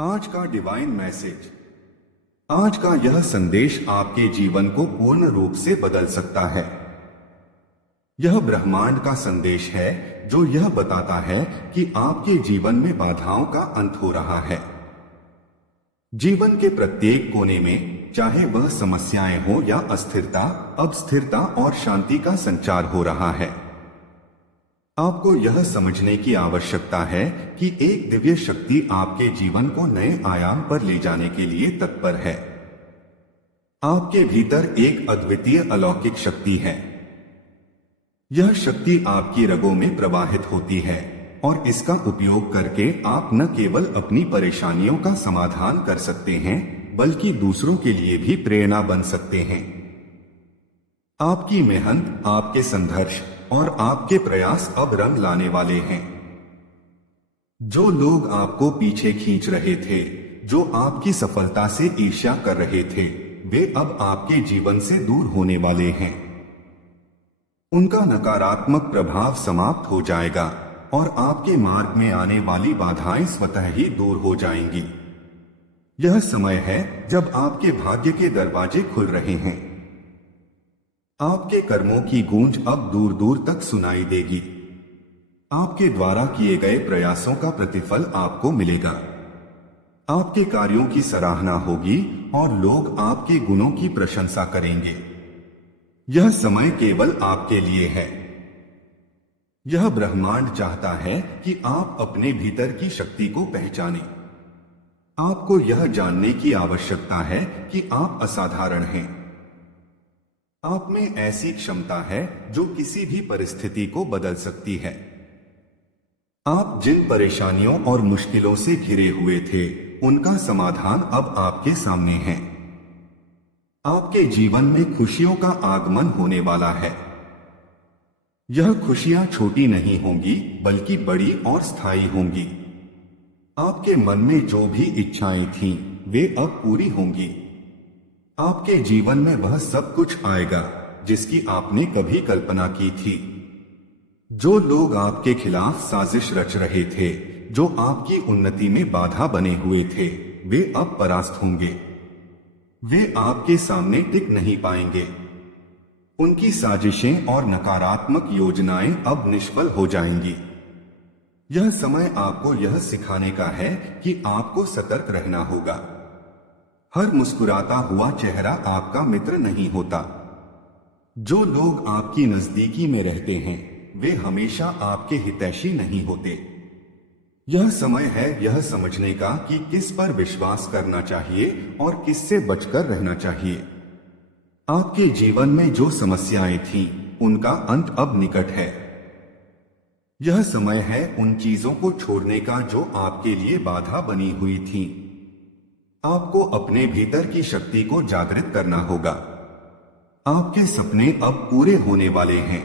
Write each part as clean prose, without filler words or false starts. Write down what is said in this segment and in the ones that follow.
आज का divine message. आज का यह संदेश आपके जीवन को पूर्ण रूप से बदल सकता है। यह ब्रह्मांड का संदेश है जो यह बताता है कि आपके जीवन में बाधाओं का अंत हो रहा है। जीवन के प्रत्येक कोने में, चाहे वह समस्याएं हो या अस्थिरता, अब स्थिरता और शांति का संचार हो रहा है। आपको यह समझने की आवश्यकता है कि एक दिव्य शक्ति आपके जीवन को नए आयाम पर ले जाने के लिए तत्पर है। आपके भीतर एक अद्वितीय अलौकिक शक्ति है। यह शक्ति आपकी रगों में प्रवाहित होती है और इसका उपयोग करके आप न केवल अपनी परेशानियों का समाधान कर सकते हैं, बल्कि दूसरों के लिए भी प्रेरणा बन सकते हैं। आपकी मेहनत, आपके संघर्ष और आपके प्रयास अब रंग लाने वाले हैं। जो लोग आपको पीछे खींच रहे थे, जो आपकी सफलता से ईर्ष्या कर रहे थे, वे अब आपके जीवन से दूर होने वाले हैं। उनका नकारात्मक प्रभाव समाप्त हो जाएगा और आपके मार्ग में आने वाली बाधाएं स्वतः ही दूर हो जाएंगी। यह समय है जब आपके भाग्य के दरवाजे खुल रहे हैं। आपके कर्मों की गूंज अब दूर दूर तक सुनाई देगी। आपके द्वारा किए गए प्रयासों का प्रतिफल आपको मिलेगा। आपके कार्यों की सराहना होगी और लोग आपके गुणों की प्रशंसा करेंगे। यह समय केवल आपके लिए है। यह ब्रह्मांड चाहता है कि आप अपने भीतर की शक्ति को पहचानें। आपको यह जानने की आवश्यकता है कि आप असाधारण हैं। आप में ऐसी क्षमता है जो किसी भी परिस्थिति को बदल सकती है। आप जिन परेशानियों और मुश्किलों से घिरे हुए थे, उनका समाधान अब आपके सामने है। आपके जीवन में खुशियों का आगमन होने वाला है। यह खुशियां छोटी नहीं होंगी, बल्कि बड़ी और स्थायी होंगी। आपके मन में जो भी इच्छाएं थीं, वे अब पूरी होंगी। आपके जीवन में वह सब कुछ आएगा जिसकी आपने कभी कल्पना की थी। जो लोग आपके खिलाफ साजिश रच रहे थे, जो आपकी उन्नति में बाधा बने हुए थे, वे अब परास्त होंगे। वे आपके सामने टिक नहीं पाएंगे। उनकी साजिशें और नकारात्मक योजनाएं अब निष्फल हो जाएंगी। यह समय आपको यह सिखाने का है कि आपको सतर्क रहना होगा। हर मुस्कुराता हुआ चेहरा आपका मित्र नहीं होता। जो लोग आपकी नजदीकी में रहते हैं, वे हमेशा आपके हितैषी नहीं होते। यह समय है यह समझने का कि किस पर विश्वास करना चाहिए और किससे बचकर रहना चाहिए। आपके जीवन में जो समस्याएं थीं, उनका अंत अब निकट है। यह समय है उन चीजों को छोड़ने का जो आपके लिए बाधा बनी हुई थीं। आपको अपने भीतर की शक्ति को जागृत करना होगा। आपके सपने अब पूरे होने वाले हैं।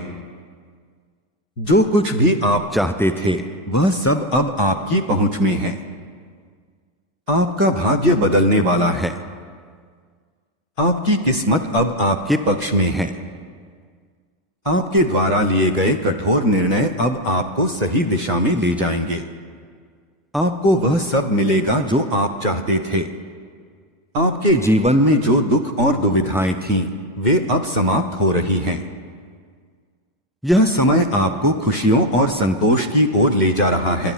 जो कुछ भी आप चाहते थे, वह सब अब आपकी पहुंच में है। आपका भाग्य बदलने वाला है। आपकी किस्मत अब आपके पक्ष में है। आपके द्वारा लिए गए कठोर निर्णय अब आपको सही दिशा में ले जाएंगे। आपको वह सब मिलेगा जो आप चाहते थे। आपके जीवन में जो दुख और दुविधाएं थीं, वे अब समाप्त हो रही हैं। यह समय आपको खुशियों और संतोष की ओर ले जा रहा है।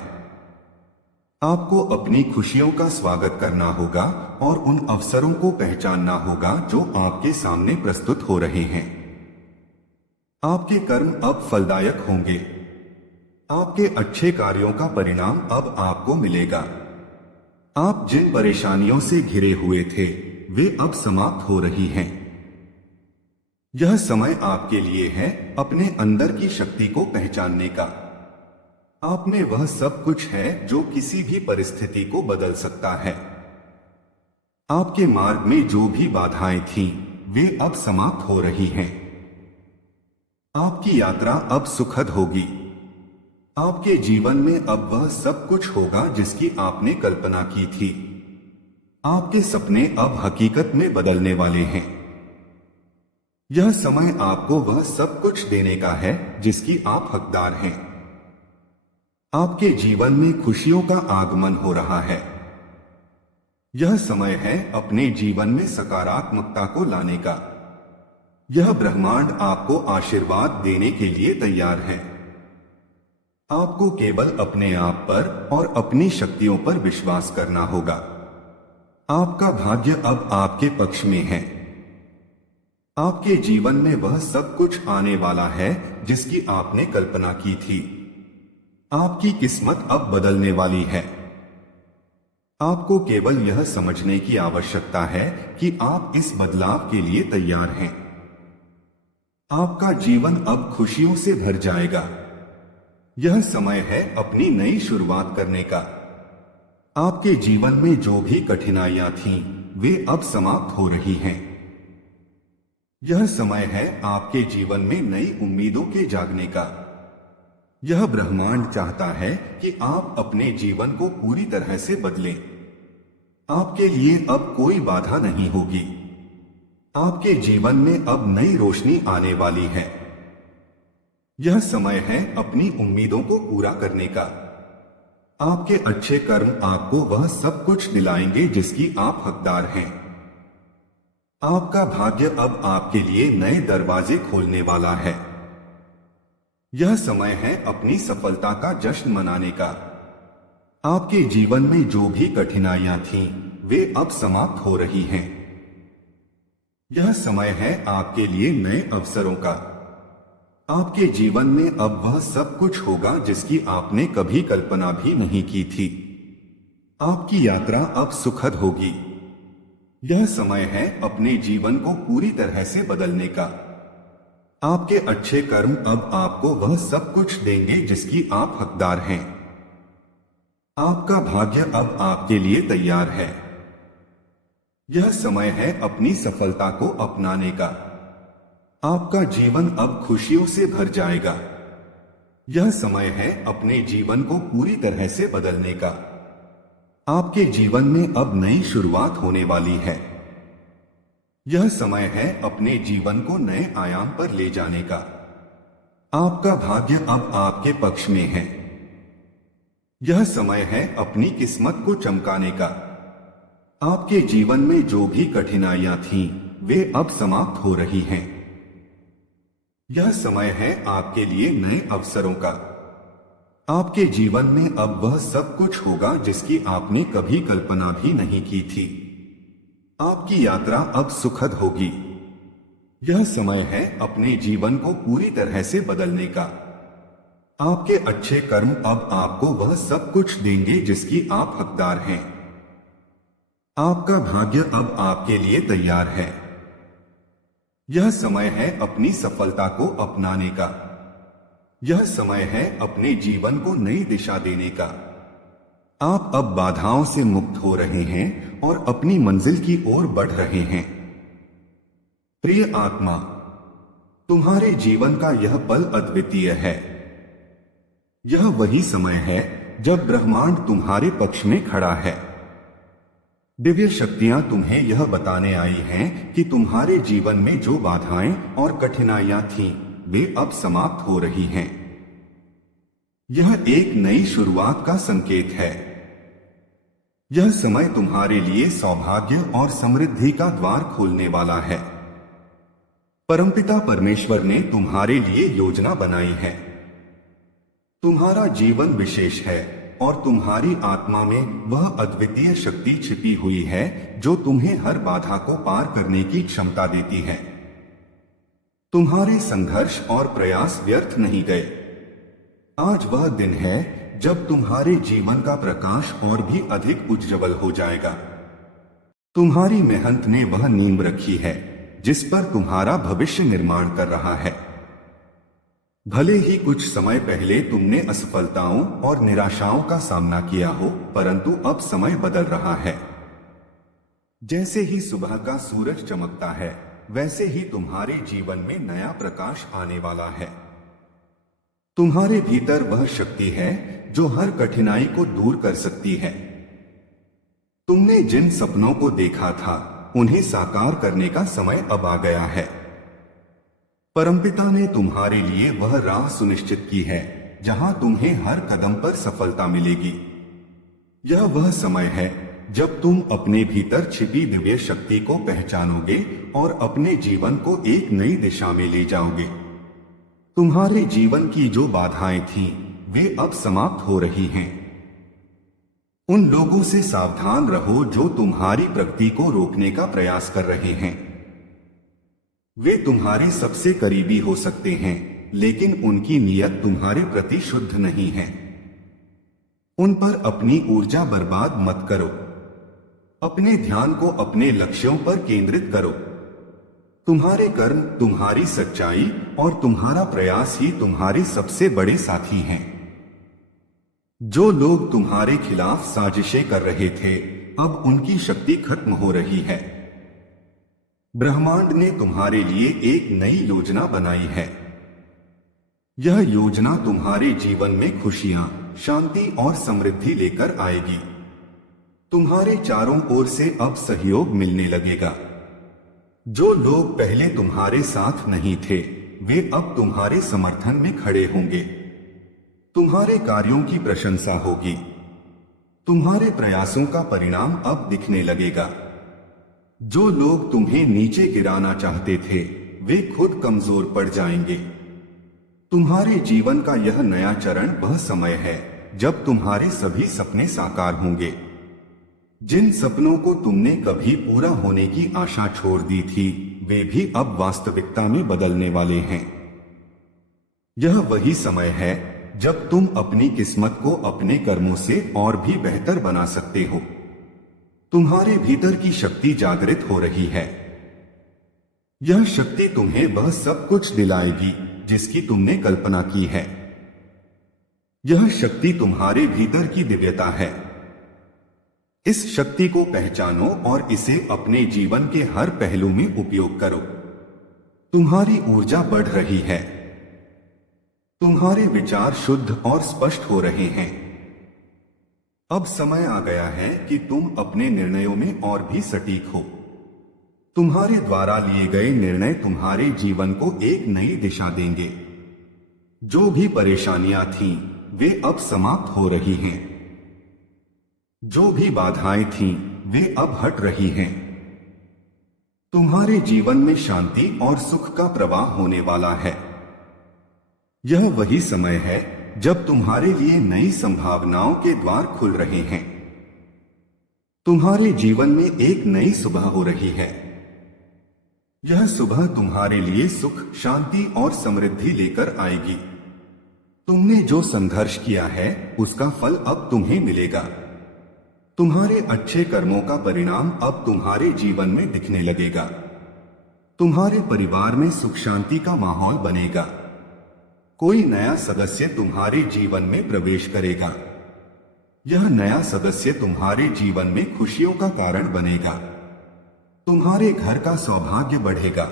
आपको अपनी खुशियों का स्वागत करना होगा और उन अवसरों को पहचानना होगा जो आपके सामने प्रस्तुत हो रहे हैं। आपके कर्म अब फलदायक होंगे। आपके अच्छे कार्यों का परिणाम अब आपको मिलेगा। आप जिन परेशानियों से घिरे हुए थे, वे अब समाप्त हो रही हैं। यह समय आपके लिए है अपने अंदर की शक्ति को पहचानने का। आप में वह सब कुछ है जो किसी भी परिस्थिति को बदल सकता है। आपके मार्ग में जो भी बाधाएं थीं, वे अब समाप्त हो रही हैं। आपकी यात्रा अब सुखद होगी। आपके जीवन में अब वह सब कुछ होगा जिसकी आपने कल्पना की थी। आपके सपने अब हकीकत में बदलने वाले हैं। यह समय आपको वह सब कुछ देने का है जिसकी आप हकदार हैं। आपके जीवन में खुशियों का आगमन हो रहा है। यह समय है अपने जीवन में सकारात्मकता को लाने का। यह ब्रह्मांड आपको आशीर्वाद देने के लिए तैयार है। आपको केवल अपने आप पर और अपनी शक्तियों पर विश्वास करना होगा। आपका भाग्य अब आपके पक्ष में है। आपके जीवन में वह सब कुछ आने वाला है जिसकी आपने कल्पना की थी। आपकी किस्मत अब बदलने वाली है। आपको केवल यह समझने की आवश्यकता है कि आप इस बदलाव के लिए तैयार हैं। आपका जीवन अब खुशियों से भर जाएगा। यह समय है अपनी नई शुरुआत करने का। आपके जीवन में जो भी कठिनाइयां थीं, वे अब समाप्त हो रही हैं। यह समय है आपके जीवन में नई उम्मीदों के जागने का। यह ब्रह्मांड चाहता है कि आप अपने जीवन को पूरी तरह से बदलें। आपके लिए अब कोई बाधा नहीं होगी। आपके जीवन में अब नई रोशनी आने वाली है। यह समय है अपनी उम्मीदों को पूरा करने का। आपके अच्छे कर्म आपको वह सब कुछ दिलाएंगे जिसकी आप हकदार हैं। आपका भाग्य अब आपके लिए नए दरवाजे खोलने वाला है। यह समय है अपनी सफलता का जश्न मनाने का। आपके जीवन में जो भी कठिनाइयां थीं, वे अब समाप्त हो रही हैं। यह समय है आपके लिए नए अवसरों का। आपके जीवन में अब वह सब कुछ होगा जिसकी आपने कभी कल्पना भी नहीं की थी। आपकी यात्रा अब सुखद होगी। यह समय है अपने जीवन को पूरी तरह से बदलने का। आपके अच्छे कर्म अब आपको वह सब कुछ देंगे जिसकी आप हकदार हैं। आपका भाग्य अब आपके लिए तैयार है। यह समय है अपनी सफलता को अपनाने का। आपका जीवन अब खुशियों से भर जाएगा। यह समय है अपने जीवन को पूरी तरह से बदलने का। आपके जीवन में अब नई शुरुआत होने वाली है। यह समय है अपने जीवन को नए आयाम पर ले जाने का। आपका भाग्य अब आपके पक्ष में है। यह समय है अपनी किस्मत को चमकाने का। आपके जीवन में जो भी कठिनाइयां थीं, वे अब समाप्त हो रही हैं। यह समय है आपके लिए नए अवसरों का। आपके जीवन में अब वह सब कुछ होगा जिसकी आपने कभी कल्पना भी नहीं की थी। आपकी यात्रा अब सुखद होगी। यह समय है अपने जीवन को पूरी तरह से बदलने का। आपके अच्छे कर्म अब आपको वह सब कुछ देंगे जिसकी आप हकदार हैं। आपका भाग्य अब आपके लिए तैयार है। यह समय है अपनी सफलता को अपनाने का। यह समय है अपने जीवन को नई दिशा देने का। आप अब बाधाओं से मुक्त हो रहे हैं और अपनी मंजिल की ओर बढ़ रहे हैं। प्रिय आत्मा, तुम्हारे जीवन का यह पल अद्वितीय है। यह वही समय है जब ब्रह्मांड तुम्हारे पक्ष में खड़ा है। दिव्य शक्तियां तुम्हें यह बताने आई हैं कि तुम्हारे जीवन में जो बाधाएं और कठिनाइयां थीं, वे अब समाप्त हो रही हैं। यह एक नई शुरुआत का संकेत है। यह समय तुम्हारे लिए सौभाग्य और समृद्धि का द्वार खोलने वाला है। परमपिता परमेश्वर ने तुम्हारे लिए योजना बनाई है। तुम्हारा जीवन विशेष है और तुम्हारी आत्मा में वह अद्वितीय शक्ति छिपी हुई है जो तुम्हें हर बाधा को पार करने की क्षमता देती है। तुम्हारे संघर्ष और प्रयास व्यर्थ नहीं गए। आज वह दिन है जब तुम्हारे जीवन का प्रकाश और भी अधिक उज्जवल हो जाएगा। तुम्हारी मेहनत ने वह नींव रखी है जिस पर तुम्हारा भविष्य निर्माण कर रहा है। भले ही कुछ समय पहले तुमने असफलताओं और निराशाओं का सामना किया हो, परंतु अब समय बदल रहा है। जैसे ही सुबह का सूरज चमकता है, वैसे ही तुम्हारे जीवन में नया प्रकाश आने वाला है। तुम्हारे भीतर वह शक्ति है जो हर कठिनाई को दूर कर सकती है। तुमने जिन सपनों को देखा था, उन्हें साकार करने का समय अब आ गया है। परमपिता ने तुम्हारे लिए वह राह सुनिश्चित की है जहां तुम्हें हर कदम पर सफलता मिलेगी। यह वह समय है जब तुम अपने भीतर छिपी दिव्य शक्ति को पहचानोगे और अपने जीवन को एक नई दिशा में ले जाओगे। तुम्हारे जीवन की जो बाधाएं थीं, वे अब समाप्त हो रही हैं। उन लोगों से सावधान रहो जो तुम्हारी प्रगति को रोकने का प्रयास कर रहे हैं। वे तुम्हारे सबसे करीबी हो सकते हैं, लेकिन उनकी नीयत तुम्हारे प्रति शुद्ध नहीं है। उन पर अपनी ऊर्जा बर्बाद मत करो। अपने ध्यान को अपने लक्ष्यों पर केंद्रित करो। तुम्हारे कर्म, तुम्हारी सच्चाई और तुम्हारा प्रयास ही तुम्हारे सबसे बड़े साथी हैं। जो लोग तुम्हारे खिलाफ साजिशें कर रहे थे, अब उनकी शक्ति खत्म हो रही है। ब्रह्मांड ने तुम्हारे लिए एक नई योजना बनाई है। यह योजना तुम्हारे जीवन में खुशियां, शांति और समृद्धि लेकर आएगी। तुम्हारे चारों ओर से अब सहयोग मिलने लगेगा। जो लोग पहले तुम्हारे साथ नहीं थे, वे अब तुम्हारे समर्थन में खड़े होंगे। तुम्हारे कार्यों की प्रशंसा होगी। तुम्हारे प्रयासों का परिणाम अब दिखने लगेगा। जो लोग तुम्हें नीचे गिराना चाहते थे, वे खुद कमजोर पड़ जाएंगे। तुम्हारे जीवन का यह नया चरण वह समय है जब तुम्हारे सभी सपने साकार होंगे। जिन सपनों को तुमने कभी पूरा होने की आशा छोड़ दी थी, वे भी अब वास्तविकता में बदलने वाले हैं। यह वही समय है जब तुम अपनी किस्मत को अपने कर्मों से और भी बेहतर बना सकते हो। तुम्हारे भीतर की शक्ति जागृत हो रही है। यह शक्ति तुम्हें वह सब कुछ दिलाएगी जिसकी तुमने कल्पना की है। यह शक्ति तुम्हारे भीतर की दिव्यता है। इस शक्ति को पहचानो और इसे अपने जीवन के हर पहलू में उपयोग करो। तुम्हारी ऊर्जा बढ़ रही है। तुम्हारे विचार शुद्ध और स्पष्ट हो रहे हैं। अब समय आ गया है कि तुम अपने निर्णयों में और भी सटीक हो। तुम्हारे द्वारा लिए गए निर्णय तुम्हारे जीवन को एक नई दिशा देंगे। जो भी परेशानियां थीं, वे अब समाप्त हो रही हैं। जो भी बाधाएं थीं, वे अब हट रही हैं। तुम्हारे जीवन में शांति और सुख का प्रवाह होने वाला है। यह वही समय है जब तुम्हारे लिए नई संभावनाओं के द्वार खुल रहे हैं। तुम्हारे जीवन में एक नई सुबह हो रही है। यह सुबह तुम्हारे लिए सुख, शांति और समृद्धि लेकर आएगी। तुमने जो संघर्ष किया है, उसका फल अब तुम्हें मिलेगा। तुम्हारे अच्छे कर्मों का परिणाम अब तुम्हारे जीवन में दिखने लगेगा। तुम्हारे परिवार में सुख शांति का माहौल बनेगा। कोई नया सदस्य तुम्हारे जीवन में प्रवेश करेगा। यह नया सदस्य तुम्हारे जीवन में खुशियों का कारण बनेगा। तुम्हारे घर का सौभाग्य बढ़ेगा।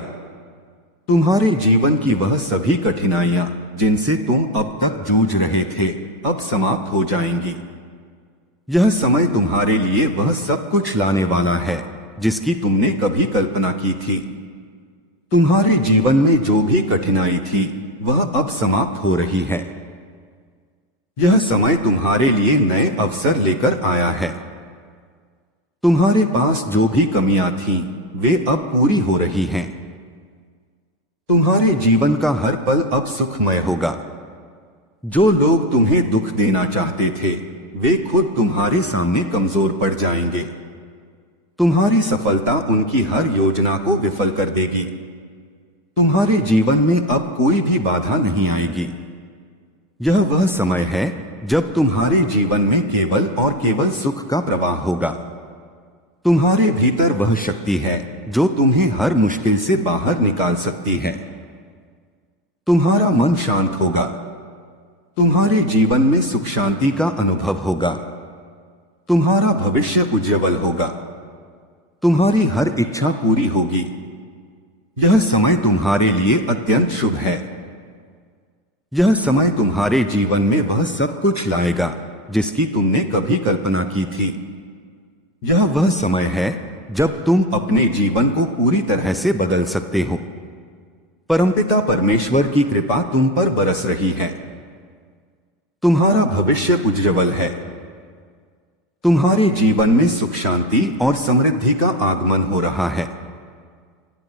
तुम्हारे जीवन की वह सभी कठिनाइयां जिनसे तुम अब तक जूझ रहे थे, अब समाप्त हो जाएंगी। यह समय तुम्हारे लिए वह सब कुछ लाने वाला है जिसकी तुमने कभी कल्पना की थी। तुम्हारे जीवन में जो भी कठिनाई थी, वह अब समाप्त हो रही है। यह समय तुम्हारे लिए नए अवसर लेकर आया है। तुम्हारे पास जो भी कमियां थीं, वे अब पूरी हो रही हैं। तुम्हारे जीवन का हर पल अब सुखमय होगा। जो लोग तुम्हें दुख देना चाहते थे, वे खुद तुम्हारे सामने कमजोर पड़ जाएंगे। तुम्हारी सफलता उनकी हर योजना को विफल कर देगी। तुम्हारे जीवन में अब कोई भी बाधा नहीं आएगी। यह वह समय है जब तुम्हारे जीवन में केवल और केवल सुख का प्रवाह होगा। तुम्हारे भीतर वह शक्ति है जो तुम्हें हर मुश्किल से बाहर निकाल सकती है। तुम्हारा मन शांत होगा। तुम्हारे जीवन में सुख शांति का अनुभव होगा। तुम्हारा भविष्य उज्जवल होगा। तुम्हारी हर इच्छा पूरी होगी। यह समय तुम्हारे लिए अत्यंत शुभ है। यह समय तुम्हारे जीवन में वह सब कुछ लाएगा जिसकी तुमने कभी कल्पना की थी। यह वह समय है जब तुम अपने जीवन को पूरी तरह से बदल सकते हो। परमपिता परमेश्वर की कृपा तुम पर बरस रही है। तुम्हारा भविष्य उज्जवल है। तुम्हारे जीवन में सुख शांति और समृद्धि का आगमन हो रहा है।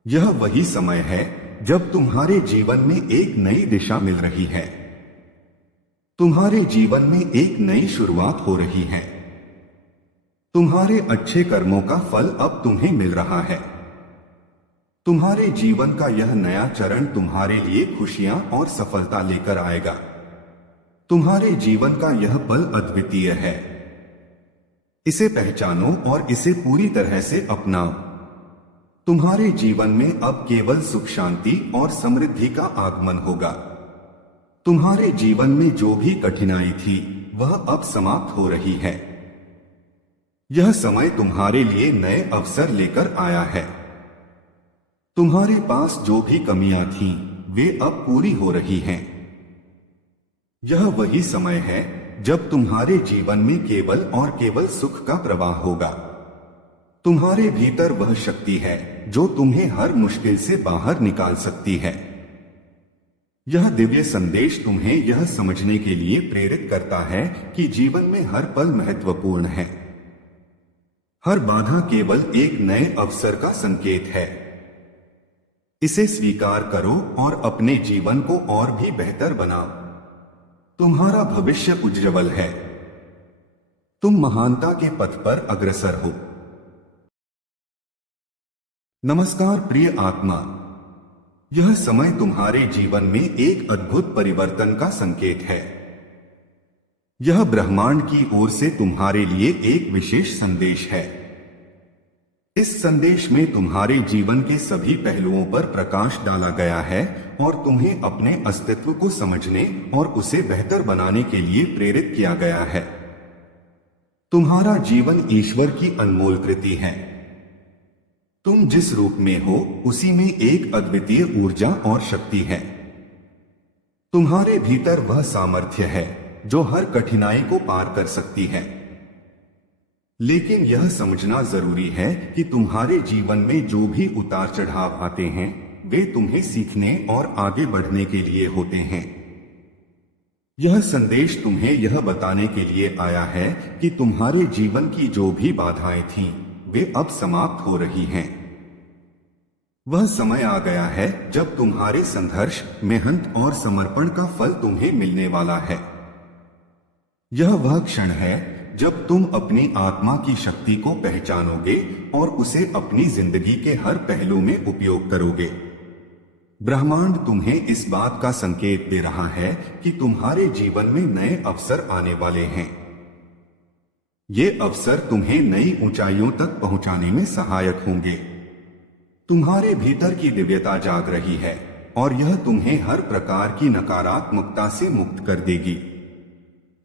यह वही समय है जब तुम्हारे जीवन में एक नई दिशा मिल रही है। तुम्हारे जीवन में एक नई शुरुआत हो रही है। तुम्हारे अच्छे कर्मों का फल अब तुम्हें मिल रहा है। तुम्हारे जीवन का यह नया चरण तुम्हारे लिए खुशियां और सफलता लेकर आएगा। तुम्हारे जीवन का यह पल अद्वितीय है। इसे पहचानो और इसे पूरी तरह से अपनाओ। तुम्हारे जीवन में अब केवल सुख शांति और समृद्धि का आगमन होगा। तुम्हारे जीवन में जो भी कठिनाई थी वह अब समाप्त हो रही है। यह समय तुम्हारे लिए नए अवसर लेकर आया है। तुम्हारे पास जो भी कमियां थीं, वे अब पूरी हो रही हैं। यह वही समय है जब तुम्हारे जीवन में केवल और केवल सुख का प्रवाह होगा। तुम्हारे भीतर वह शक्ति है जो तुम्हें हर मुश्किल से बाहर निकाल सकती है। यह दिव्य संदेश तुम्हें यह समझने के लिए प्रेरित करता है कि जीवन में हर पल महत्वपूर्ण है। हर बाधा केवल एक नए अवसर का संकेत है। इसे स्वीकार करो और अपने जीवन को और भी बेहतर बनाओ। तुम्हारा भविष्य उज्जवल है। तुम महानता के पथ पर अग्रसर हो। नमस्कार प्रिय आत्मा, यह समय तुम्हारे जीवन में एक अद्भुत परिवर्तन का संकेत है। यह ब्रह्मांड की ओर से तुम्हारे लिए एक विशेष संदेश है। इस संदेश में तुम्हारे जीवन के सभी पहलुओं पर प्रकाश डाला गया है और तुम्हें अपने अस्तित्व को समझने और उसे बेहतर बनाने के लिए प्रेरित किया गया है। तुम्हारा जीवन ईश्वर की अनमोल कृति है। तुम जिस रूप में हो उसी में एक अद्वितीय ऊर्जा और शक्ति है। तुम्हारे भीतर वह सामर्थ्य है जो हर कठिनाई को पार कर सकती है। लेकिन यह समझना जरूरी है कि तुम्हारे जीवन में जो भी उतार चढ़ाव आते हैं वे तुम्हें सीखने और आगे बढ़ने के लिए होते हैं। यह संदेश तुम्हें यह बताने के लिए आया है कि तुम्हारे जीवन की जो भी बाधाएं थीं, वे अब समाप्त हो रही हैं। वह समय आ गया है जब तुम्हारे संघर्ष, मेहनत और समर्पण का फल तुम्हें मिलने वाला है। यह वह क्षण है जब तुम अपनी आत्मा की शक्ति को पहचानोगे और उसे अपनी जिंदगी के हर पहलू में उपयोग करोगे। ब्रह्मांड तुम्हें इस बात का संकेत दे रहा है कि तुम्हारे जीवन में नए अवसर आने वाले हैं। ये अवसर तुम्हें नई ऊंचाइयों तक पहुंचाने में सहायक होंगे। तुम्हारे भीतर की दिव्यता जाग रही है और यह तुम्हें हर प्रकार की नकारात्मकता से मुक्त कर देगी।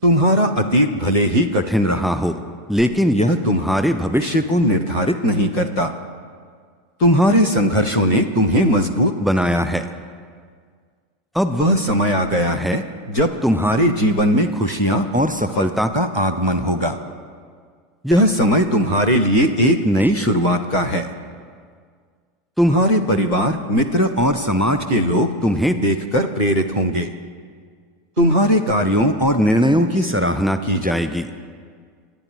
तुम्हारा अतीत भले ही कठिन रहा हो, लेकिन यह तुम्हारे भविष्य को निर्धारित नहीं करता। तुम्हारे संघर्षों ने तुम्हें मजबूत बनाया है। अब वह समय आ गया है जब तुम्हारे जीवन में खुशियां और सफलता का आगमन होगा। यह समय तुम्हारे लिए एक नई शुरुआत का है। तुम्हारे परिवार, मित्र और समाज के लोग तुम्हें देखकर प्रेरित होंगे। तुम्हारे कार्यों और निर्णयों की सराहना की जाएगी।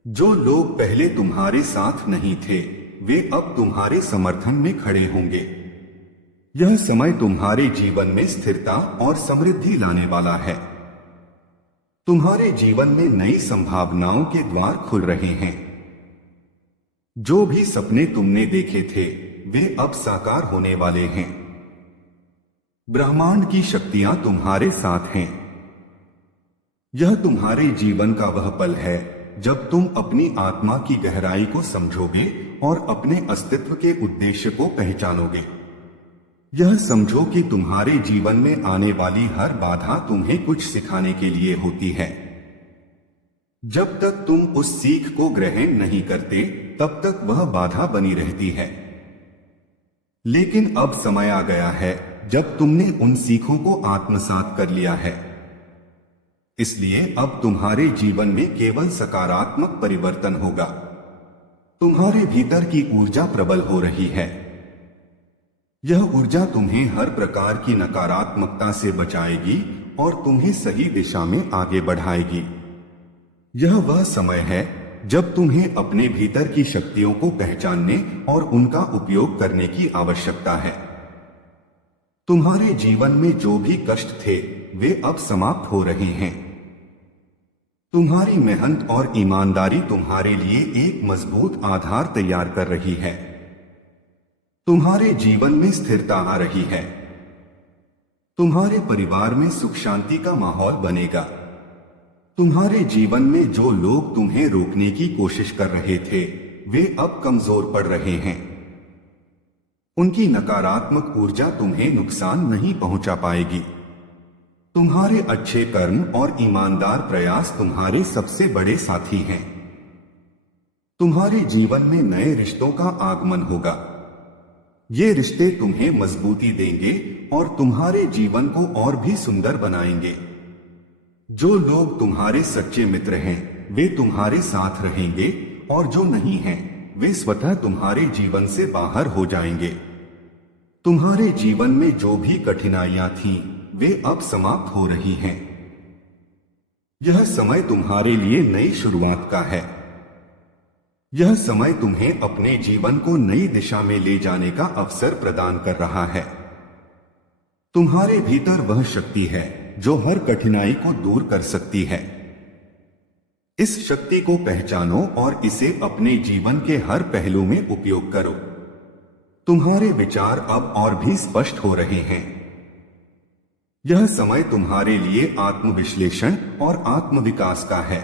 जो लोग पहले तुम्हारे साथ नहीं थे, वे अब तुम्हारे समर्थन में खड़े होंगे। यह समय तुम्हारे जीवन में स्थिरता और समृद्धि लाने वाला है। तुम्हारे जीवन में नई संभावनाओं के द्वार खुल रहे हैं। जो भी सपने तुमने देखे थे, वे अब साकार होने वाले हैं। ब्रह्मांड की शक्तियां तुम्हारे साथ हैं। यह तुम्हारे जीवन का वह पल है जब तुम अपनी आत्मा की गहराई को समझोगे और अपने अस्तित्व के उद्देश्य को पहचानोगे। यह समझो कि तुम्हारे जीवन में आने वाली हर बाधा तुम्हें कुछ सिखाने के लिए होती है। जब तक तुम उस सीख को ग्रहण नहीं करते, तब तक वह बाधा बनी रहती है। लेकिन अब समय आ गया है जब तुमने उन सीखों को आत्मसात कर लिया है। इसलिए अब तुम्हारे जीवन में केवल सकारात्मक परिवर्तन होगा। तुम्हारे भीतर की ऊर्जा प्रबल हो रही है। यह ऊर्जा तुम्हें हर प्रकार की नकारात्मकता से बचाएगी और तुम्हें सही दिशा में आगे बढ़ाएगी। यह वह समय है जब तुम्हें अपने भीतर की शक्तियों को पहचानने और उनका उपयोग करने की आवश्यकता है। तुम्हारे जीवन में जो भी कष्ट थे वे अब समाप्त हो रहे हैं। तुम्हारी मेहनत और ईमानदारी तुम्हारे लिए एक मजबूत आधार तैयार कर रही है। तुम्हारे जीवन में स्थिरता आ रही है। तुम्हारे परिवार में सुख शांति का माहौल बनेगा। तुम्हारे जीवन में जो लोग तुम्हें रोकने की कोशिश कर रहे थे वे अब कमजोर पड़ रहे हैं। उनकी नकारात्मक ऊर्जा तुम्हें नुकसान नहीं पहुंचा पाएगी। तुम्हारे अच्छे कर्म और ईमानदार प्रयास तुम्हारे सबसे बड़े साथी हैं। तुम्हारे जीवन में नए रिश्तों का आगमन होगा। ये रिश्ते तुम्हें मजबूती देंगे और तुम्हारे जीवन को और भी सुंदर बनाएंगे। जो लोग तुम्हारे सच्चे मित्र हैं वे तुम्हारे साथ रहेंगे और जो नहीं हैं वे स्वतः तुम्हारे जीवन से बाहर हो जाएंगे। तुम्हारे जीवन में जो भी कठिनाइयां थीं वे अब समाप्त हो रही हैं। यह समय तुम्हारे लिए नई शुरुआत का है। यह समय तुम्हें अपने जीवन को नई दिशा में ले जाने का अवसर प्रदान कर रहा है। तुम्हारे भीतर वह शक्ति है जो हर कठिनाई को दूर कर सकती है। इस शक्ति को पहचानो और इसे अपने जीवन के हर पहलू में उपयोग करो। तुम्हारे विचार अब और भी स्पष्ट हो रहे हैं। यह समय तुम्हारे लिए आत्मविश्लेषण और आत्मविकास का है।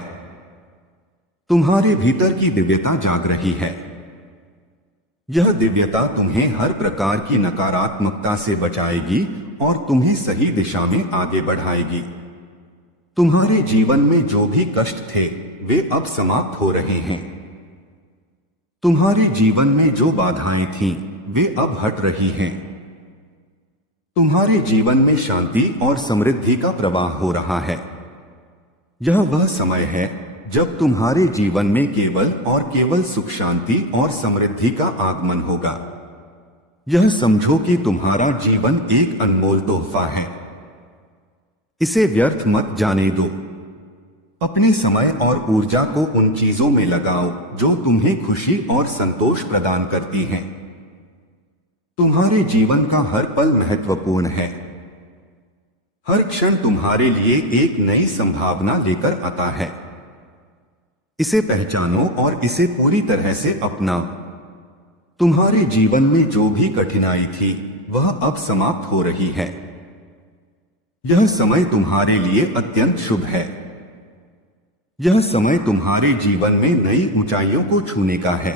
तुम्हारे भीतर की दिव्यता जाग रही है। यह दिव्यता तुम्हें हर प्रकार की नकारात्मकता से बचाएगी और तुम्हें सही दिशा में आगे बढ़ाएगी। तुम्हारे जीवन में जो भी कष्ट थे वे अब समाप्त हो रहे हैं। तुम्हारे जीवन में जो बाधाएं थीं वे अब हट रही हैं। तुम्हारे जीवन में शांति और समृद्धि का प्रवाह हो रहा है। यह वह समय है जब तुम्हारे जीवन में केवल और केवल सुख शांति और समृद्धि का आगमन होगा। यह समझो कि तुम्हारा जीवन एक अनमोल तोहफा है। इसे व्यर्थ मत जाने दो। अपने समय और ऊर्जा को उन चीजों में लगाओ जो तुम्हें खुशी और संतोष प्रदान करती हैं। तुम्हारे जीवन का हर पल महत्वपूर्ण है। हर क्षण तुम्हारे लिए एक नई संभावना लेकर आता है। इसे पहचानो और इसे पूरी तरह से अपनाओ। तुम्हारे जीवन में जो भी कठिनाई थी वह अब समाप्त हो रही है। यह समय तुम्हारे लिए अत्यंत शुभ है। यह समय तुम्हारे जीवन में नई ऊंचाइयों को छूने का है।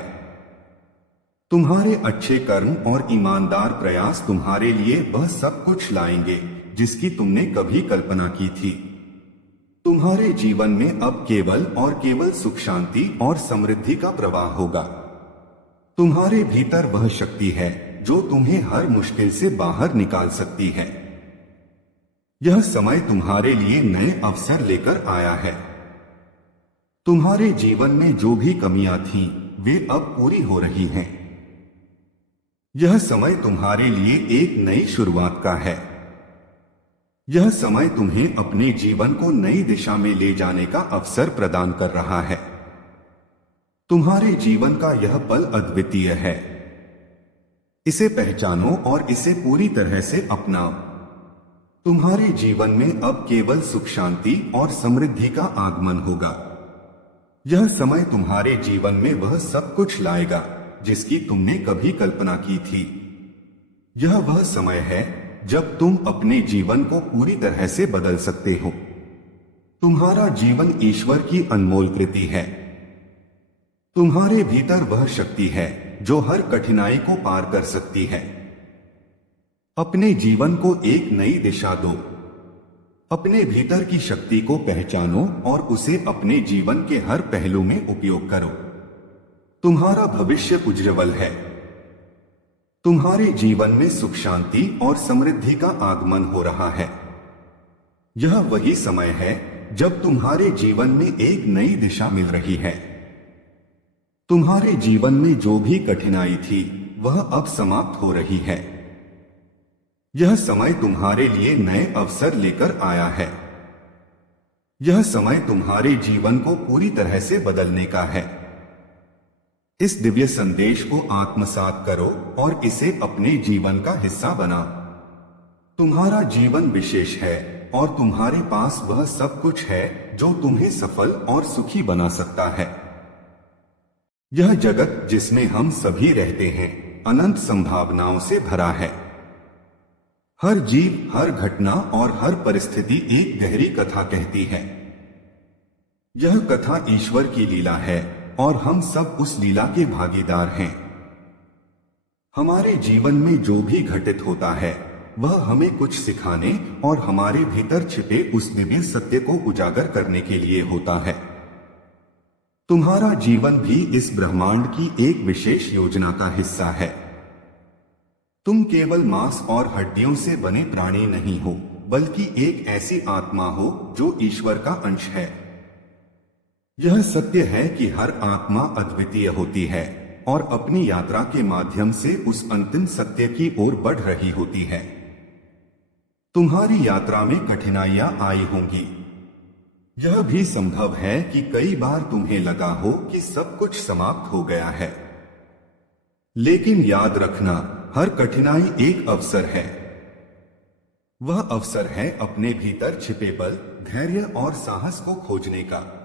तुम्हारे अच्छे कर्म और ईमानदार प्रयास तुम्हारे लिए वह सब कुछ लाएंगे जिसकी तुमने कभी कल्पना की थी। तुम्हारे जीवन में अब केवल और केवल सुख शांति और समृद्धि का प्रवाह होगा। तुम्हारे भीतर वह शक्ति है जो तुम्हें हर मुश्किल से बाहर निकाल सकती है। यह समय तुम्हारे लिए नए अवसर लेकर आया है। तुम्हारे जीवन में जो भी कमियां थीं वे अब पूरी हो रही हैं। यह समय तुम्हारे लिए एक नई शुरुआत का है। यह समय तुम्हें अपने जीवन को नई दिशा में ले जाने का अवसर प्रदान कर रहा है। तुम्हारे जीवन का यह पल अद्वितीय है। इसे पहचानो और इसे पूरी तरह से अपनाओ। तुम्हारे जीवन में अब केवल सुख शांति और समृद्धि का आगमन होगा। यह समय तुम्हारे जीवन में वह सब कुछ लाएगा जिसकी तुमने कभी कल्पना की थी। यह वह समय है जब तुम अपने जीवन को पूरी तरह से बदल सकते हो। तुम्हारा जीवन ईश्वर की अनमोल कृति है। तुम्हारे भीतर वह शक्ति है जो हर कठिनाई को पार कर सकती है। अपने जीवन को एक नई दिशा दो। अपने भीतर की शक्ति को पहचानो और उसे अपने जीवन के हर पहलू में उपयोग करो। तुम्हारा भविष्य उज्ज्वल है। तुम्हारे जीवन में सुख शांति और समृद्धि का आगमन हो रहा है। यह वही समय है जब तुम्हारे जीवन में एक नई दिशा मिल रही है। तुम्हारे जीवन में जो भी कठिनाई थी वह अब समाप्त हो रही है। यह समय तुम्हारे लिए नए अवसर लेकर आया है। यह समय तुम्हारे जीवन को पूरी तरह से बदलने का है। इस दिव्य संदेश को आत्मसात करो और इसे अपने जीवन का हिस्सा बनाओ। तुम्हारा जीवन विशेष है और तुम्हारे पास वह सब कुछ है जो तुम्हें सफल और सुखी बना सकता है। यह जगत जिसमें हम सभी रहते हैं अनंत संभावनाओं से भरा है। हर जीव, हर घटना और हर परिस्थिति एक गहरी कथा कहती है। यह कथा ईश्वर की लीला है और हम सब उस लीला के भागीदार हैं। हमारे जीवन में जो भी घटित होता है वह हमें कुछ सिखाने और हमारे भीतर छिपे उस दिव्य सत्य को उजागर करने के लिए होता है। तुम्हारा जीवन भी इस ब्रह्मांड की एक विशेष योजना का हिस्सा है। तुम केवल मांस और हड्डियों से बने प्राणी नहीं हो, बल्कि एक ऐसी आत्मा हो जो ईश्वर का अंश है। यह सत्य है कि हर आत्मा अद्वितीय होती है और अपनी यात्रा के माध्यम से उस अंतिम सत्य की ओर बढ़ रही होती है। तुम्हारी यात्रा में कठिनाइयां आई होंगी। यह भी संभव है कि कई बार तुम्हें लगा हो कि सब कुछ समाप्त हो गया है। लेकिन याद रखना, हर कठिनाई एक अवसर है। वह अवसर है अपने भीतर छिपे बल, धैर्य और साहस को खोजने का।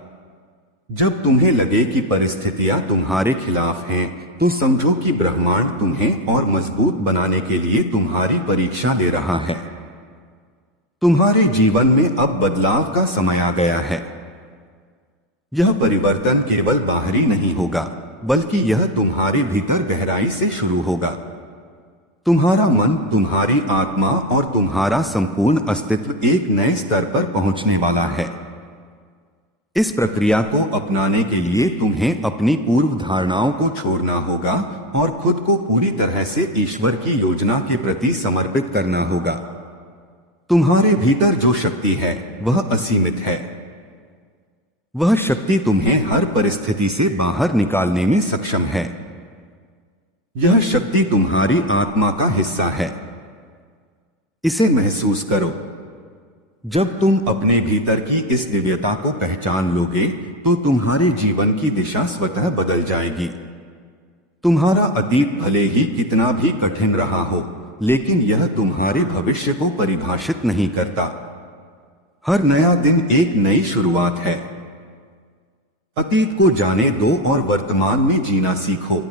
जब तुम्हें लगे कि परिस्थितियां तुम्हारे खिलाफ हैं, तो समझो कि ब्रह्मांड तुम्हें और मजबूत बनाने के लिए तुम्हारी परीक्षा ले रहा है। तुम्हारे जीवन में अब बदलाव का समय आ गया है। यह परिवर्तन केवल बाहरी नहीं होगा, बल्कि यह तुम्हारे भीतर गहराई से शुरू होगा। तुम्हारा मन, तुम्हारी आत्मा और तुम्हारा संपूर्ण अस्तित्व एक नए स्तर पर पहुंचने वाला है। इस प्रक्रिया को अपनाने के लिए तुम्हें अपनी पूर्व धारणाओं को छोड़ना होगा और खुद को पूरी तरह से ईश्वर की योजना के प्रति समर्पित करना होगा। तुम्हारे भीतर जो शक्ति है वह असीमित है। वह शक्ति तुम्हें हर परिस्थिति से बाहर निकालने में सक्षम है। यह शक्ति तुम्हारी आत्मा का हिस्सा है। इसे महसूस करो। जब तुम अपने भीतर की इस दिव्यता को पहचान लोगे तो तुम्हारे जीवन की दिशा स्वतः बदल जाएगी। तुम्हारा अतीत भले ही कितना भी कठिन रहा हो, लेकिन यह तुम्हारे भविष्य को परिभाषित नहीं करता। हर नया दिन एक नई शुरुआत है। अतीत को जाने दो और वर्तमान में जीना सीखो।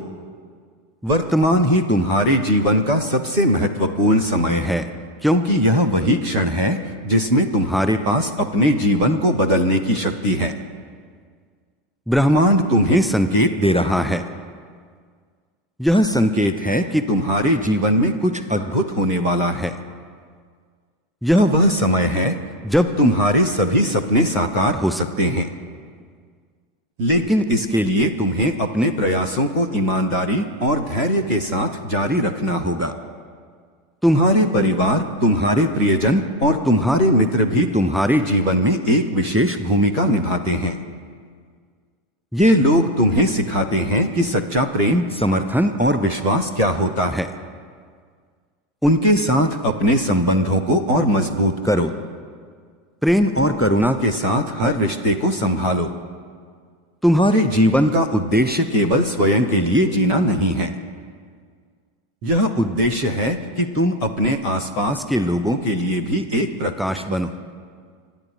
वर्तमान ही तुम्हारे जीवन का सबसे महत्वपूर्ण समय है, क्योंकि यह वही क्षण है जिसमें तुम्हारे पास अपने जीवन को बदलने की शक्ति है। ब्रह्मांड तुम्हें संकेत दे रहा है। यह संकेत है कि तुम्हारे जीवन में कुछ अद्भुत होने वाला है। यह वह समय है जब तुम्हारे सभी सपने साकार हो सकते हैं। लेकिन इसके लिए तुम्हें अपने प्रयासों को ईमानदारी और धैर्य के साथ जारी रखना होगा। तुम्हारे परिवार, तुम्हारे प्रियजन और तुम्हारे मित्र भी तुम्हारे जीवन में एक विशेष भूमिका निभाते हैं। ये लोग तुम्हें सिखाते हैं कि सच्चा प्रेम, समर्थन और विश्वास क्या होता है। उनके साथ अपने संबंधों को और मजबूत करो। प्रेम और करुणा के साथ हर रिश्ते को संभालो। तुम्हारे जीवन का उद्देश्य केवल स्वयं के लिए जीना नहीं है। यह उद्देश्य है कि तुम अपने आसपास के लोगों के लिए भी एक प्रकाश बनो।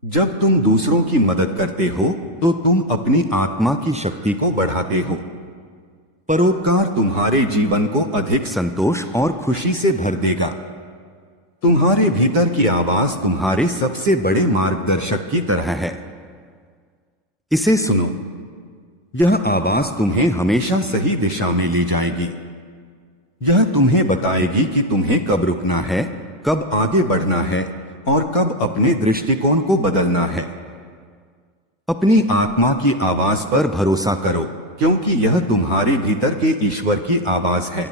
जब तुम दूसरों की मदद करते हो तो तुम अपनी आत्मा की शक्ति को बढ़ाते हो। परोपकार तुम्हारे जीवन को अधिक संतोष और खुशी से भर देगा। तुम्हारे भीतर की आवाज तुम्हारे सबसे बड़े मार्गदर्शक की तरह है। इसे सुनो। यह आवाज तुम्हें हमेशा सही दिशा में ले जाएगी। यह तुम्हें बताएगी कि तुम्हें कब रुकना है, कब आगे बढ़ना है और कब अपने दृष्टिकोण को बदलना है। अपनी आत्मा की आवाज पर भरोसा करो, क्योंकि यह तुम्हारे भीतर के ईश्वर की आवाज है।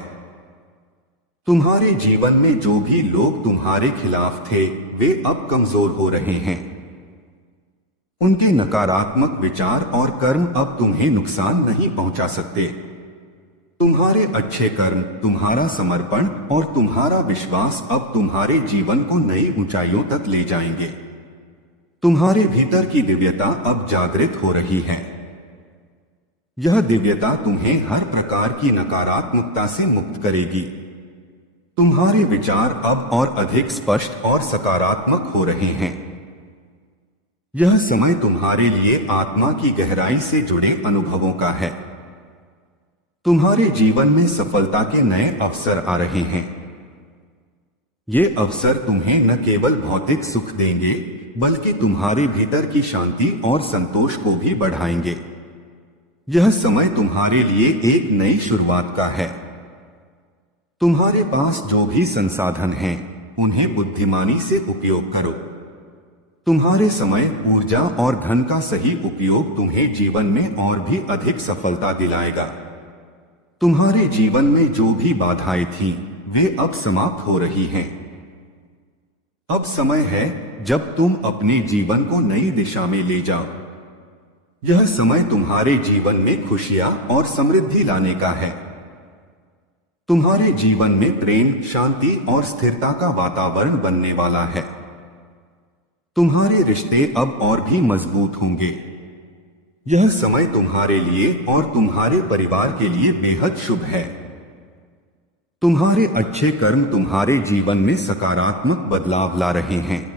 तुम्हारे जीवन में जो भी लोग तुम्हारे खिलाफ थे, वे अब कमजोर हो रहे हैं। उनके नकारात्मक विचार और कर्म अब तुम्हें नुकसान नहीं पहुंचा सकते। तुम्हारे अच्छे कर्म, तुम्हारा समर्पण और तुम्हारा विश्वास अब तुम्हारे जीवन को नई ऊंचाइयों तक ले जाएंगे। तुम्हारे भीतर की दिव्यता अब जागृत हो रही है। यह दिव्यता तुम्हें हर प्रकार की नकारात्मकता से मुक्त करेगी। तुम्हारे विचार अब और अधिक स्पष्ट और सकारात्मक हो रहे हैं। यह समय तुम्हारे लिए आत्मा की गहराई से जुड़े अनुभवों का है। तुम्हारे जीवन में सफलता के नए अवसर आ रहे हैं। ये अवसर तुम्हें न केवल भौतिक सुख देंगे, बल्कि तुम्हारे भीतर की शांति और संतोष को भी बढ़ाएंगे। यह समय तुम्हारे लिए एक नई शुरुआत का है। तुम्हारे पास जो भी संसाधन हैं, उन्हें बुद्धिमानी से उपयोग करो। तुम्हारे समय, ऊर्जा और धन का सही उपयोग तुम्हें जीवन में और भी अधिक सफलता दिलाएगा। तुम्हारे जीवन में जो भी बाधाएं थीं, वे अब समाप्त हो रही हैं। अब समय है जब तुम अपने जीवन को नई दिशा में ले जाओ। यह समय तुम्हारे जीवन में खुशियां और समृद्धि लाने का है। तुम्हारे जीवन में प्रेम, शांति और स्थिरता का वातावरण बनने वाला है। तुम्हारे रिश्ते अब और भी मजबूत होंगे। यह समय तुम्हारे लिए और तुम्हारे परिवार के लिए बेहद शुभ है। तुम्हारे अच्छे कर्म तुम्हारे जीवन में सकारात्मक बदलाव ला रहे हैं।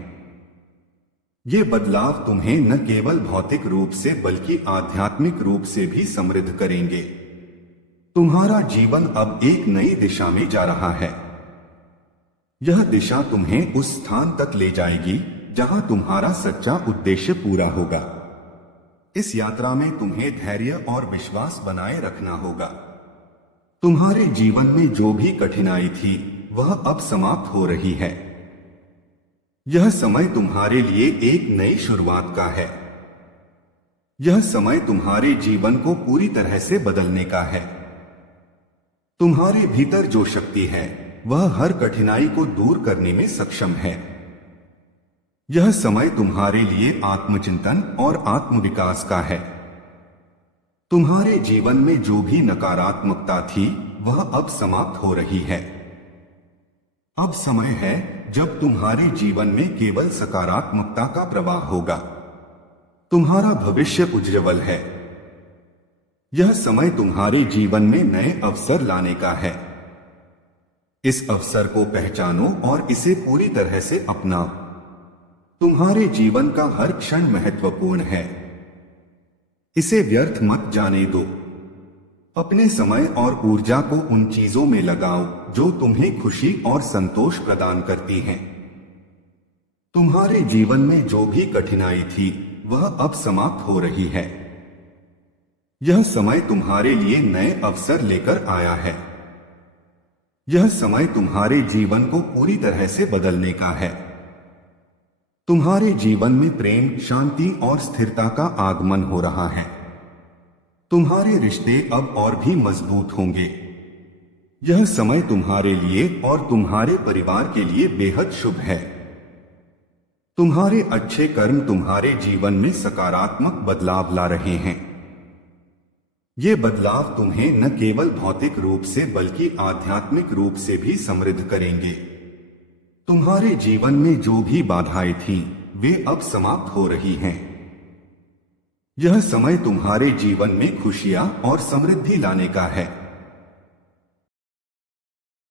ये बदलाव तुम्हें न केवल भौतिक रूप से बल्कि आध्यात्मिक रूप से भी समृद्ध करेंगे। तुम्हारा जीवन अब एक नई दिशा में जा रहा है। यह दिशा तुम्हें उस स्थान तक ले जाएगी जहां तुम्हारा सच्चा उद्देश्य पूरा होगा। इस यात्रा में तुम्हें धैर्य और विश्वास बनाए रखना होगा। तुम्हारे जीवन में जो भी कठिनाई थी, वह अब समाप्त हो रही है। यह समय तुम्हारे लिए एक नई शुरुआत का है। यह समय तुम्हारे जीवन को पूरी तरह से बदलने का है। तुम्हारे भीतर जो शक्ति है, वह हर कठिनाई को दूर करने में सक्षम है। यह समय तुम्हारे लिए आत्मचिंतन और आत्मविकास का है। तुम्हारे जीवन में जो भी नकारात्मकता थी, वह अब समाप्त हो रही है। अब समय है जब तुम्हारे जीवन में केवल सकारात्मकता का प्रवाह होगा। तुम्हारा भविष्य उज्ज्वल है। यह समय तुम्हारे जीवन में नए अवसर लाने का है। इस अवसर को पहचानो और इसे पूरी तरह से अपनाओ। तुम्हारे जीवन का हर क्षण महत्वपूर्ण है। इसे व्यर्थ मत जाने दो। अपने समय और ऊर्जा को उन चीजों में लगाओ जो तुम्हें खुशी और संतोष प्रदान करती हैं। तुम्हारे जीवन में जो भी कठिनाई थी, वह अब समाप्त हो रही है। यह समय तुम्हारे लिए नए अवसर लेकर आया है। यह समय तुम्हारे जीवन को पूरी तरह से बदलने का है। तुम्हारे जीवन में प्रेम, शांति और स्थिरता का आगमन हो रहा है। तुम्हारे रिश्ते अब और भी मजबूत होंगे। यह समय तुम्हारे लिए और तुम्हारे परिवार के लिए बेहद शुभ है। तुम्हारे अच्छे कर्म तुम्हारे जीवन में सकारात्मक बदलाव ला रहे हैं। ये बदलाव तुम्हें न केवल भौतिक रूप से बल्कि आध्यात्मिक रूप से भी समृद्ध करेंगे। तुम्हारे जीवन में जो भी बाधाएं थीं, वे अब समाप्त हो रही हैं। यह समय तुम्हारे जीवन में खुशियां और समृद्धि लाने का है।